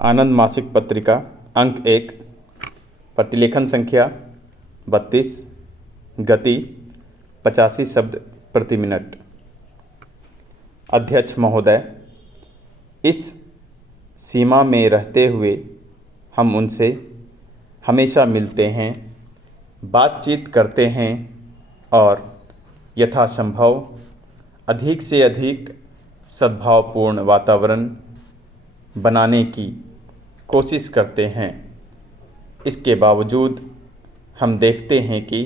आनंद मासिक पत्रिका अंक 1, प्रतिलेखन संख्या 32, गति 85 शब्द प्रति मिनट। अध्यक्ष महोदय, इस सीमा में रहते हुए हम उनसे हमेशा मिलते हैं, बातचीत करते हैं और यथासंभव अधिक से अधिक सद्भावपूर्ण वातावरण बनाने की कोशिश करते हैं। इसके बावजूद हम देखते हैं कि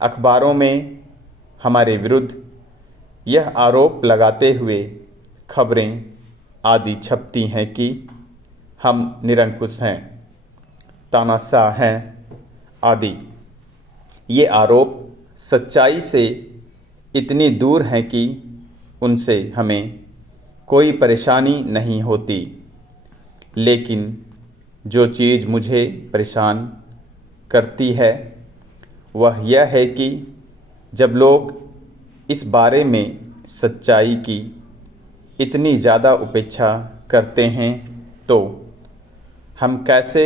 अखबारों में हमारे विरुद्ध यह आरोप लगाते हुए खबरें आदि छपती हैं कि हम निरंकुश हैं, तानाशाह हैं आदि। ये आरोप सच्चाई से इतनी दूर हैं कि उनसे हमें कोई परेशानी नहीं होती, लेकिन जो चीज़ मुझे परेशान करती है वह यह है कि जब लोग इस बारे में सच्चाई की इतनी ज़्यादा उपेक्षा करते हैं तो हम कैसे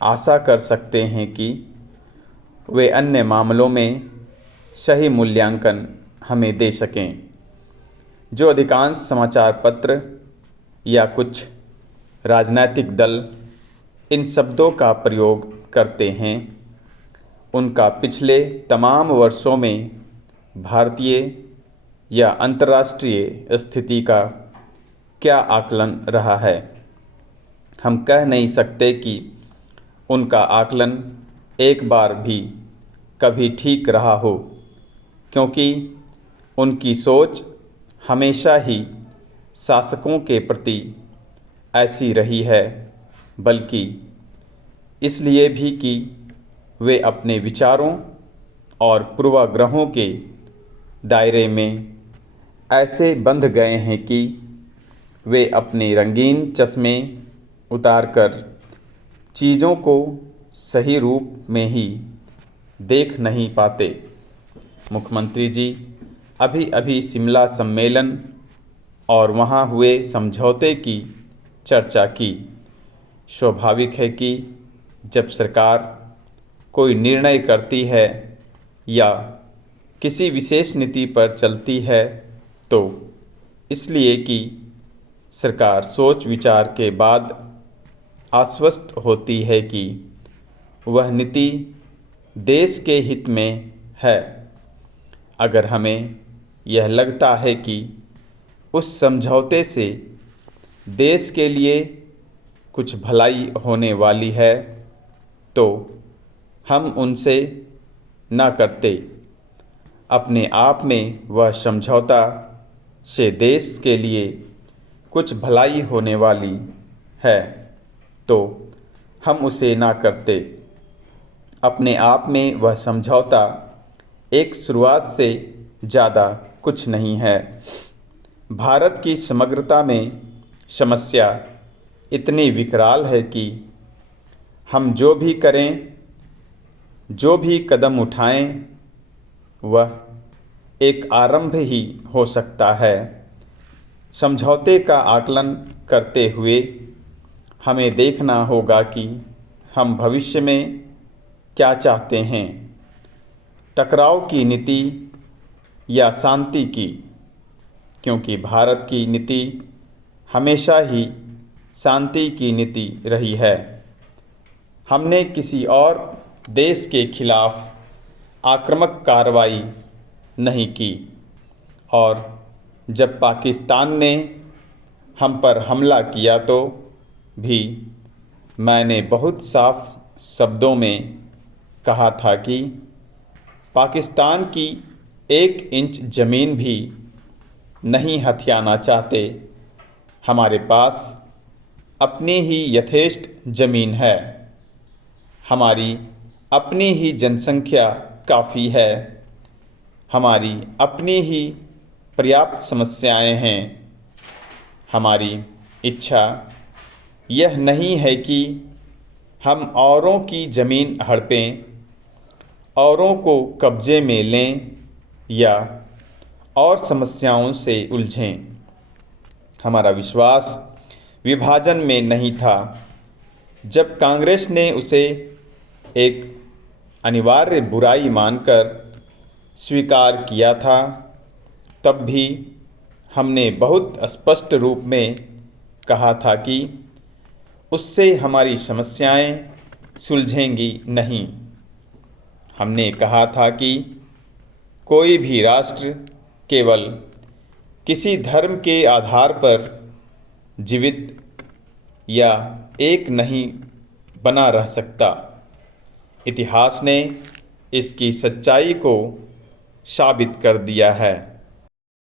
आशा कर सकते हैं कि वे अन्य मामलों में सही मूल्यांकन हमें दे सकें। जो अधिकांश समाचार पत्र या कुछ राजनीतिक दल इन शब्दों का प्रयोग करते हैं, उनका पिछले तमाम वर्षों में भारतीय या अंतर्राष्ट्रीय स्थिति का क्या आकलन रहा है। हम कह नहीं सकते कि उनका आकलन एक बार भी कभी ठीक रहा हो, क्योंकि उनकी सोच हमेशा ही शासकों के प्रति ऐसी रही है, बल्कि इसलिए भी कि वे अपने विचारों और पूर्वाग्रहों के दायरे में ऐसे बंध गए हैं कि वे अपने रंगीन चश्मे उतारकर चीज़ों को सही रूप में ही देख नहीं पाते। मुख्यमंत्री जी अभी अभी शिमला सम्मेलन और वहाँ हुए समझौते की चर्चा की। स्वाभाविक है कि जब सरकार कोई निर्णय करती है या किसी विशेष नीति पर चलती है तो इसलिए कि सरकार सोच विचार के बाद आश्वस्त होती है कि वह नीति देश के हित में है। अगर हमें यह लगता है कि उस समझौते से देश के लिए कुछ भलाई होने वाली है तो हम उनसे न करते। अपने आप में वह समझौता से देश के लिए कुछ भलाई होने वाली है तो हम उसे ना करते। अपने आप में वह समझौता एक शुरुआत से ज़्यादा कुछ नहीं है। भारत की समग्रता में समस्या इतनी विकराल है कि हम जो भी करें, जो भी कदम उठाएं, वह एक आरंभ ही हो सकता है। समझौते का आकलन करते हुए हमें देखना होगा कि हम भविष्य में क्या चाहते हैं, टकराव की नीति या शांति की, क्योंकि भारत की नीति हमेशा ही शांति की नीति रही है। हमने किसी और देश के खिलाफ आक्रामक कार्रवाई नहीं की और जब पाकिस्तान ने हम पर हमला किया तो भी मैंने बहुत साफ शब्दों में कहा था कि पाकिस्तान की 1 इंच ज़मीन भी नहीं हथियाना चाहते। हमारे पास अपनी ही यथेष्ट ज़मीन है, हमारी अपनी ही जनसंख्या काफ़ी है, हमारी अपनी ही पर्याप्त समस्याएं हैं। हमारी इच्छा यह नहीं है कि हम औरों की ज़मीन हड़पें, औरों को कब्ज़े में लें या और समस्याओं से उलझें। हमारा विश्वास विभाजन में नहीं था। जब कांग्रेस ने उसे एक अनिवार्य बुराई मानकर स्वीकार किया था, तब भी हमने बहुत स्पष्ट रूप में कहा था कि उससे हमारी समस्याएं सुलझेंगी नहीं। हमने कहा था कि कोई भी राष्ट्र केवल किसी धर्म के आधार पर जीवित या एक नहीं बना रह सकता। इतिहास ने इसकी सच्चाई को साबित कर दिया है।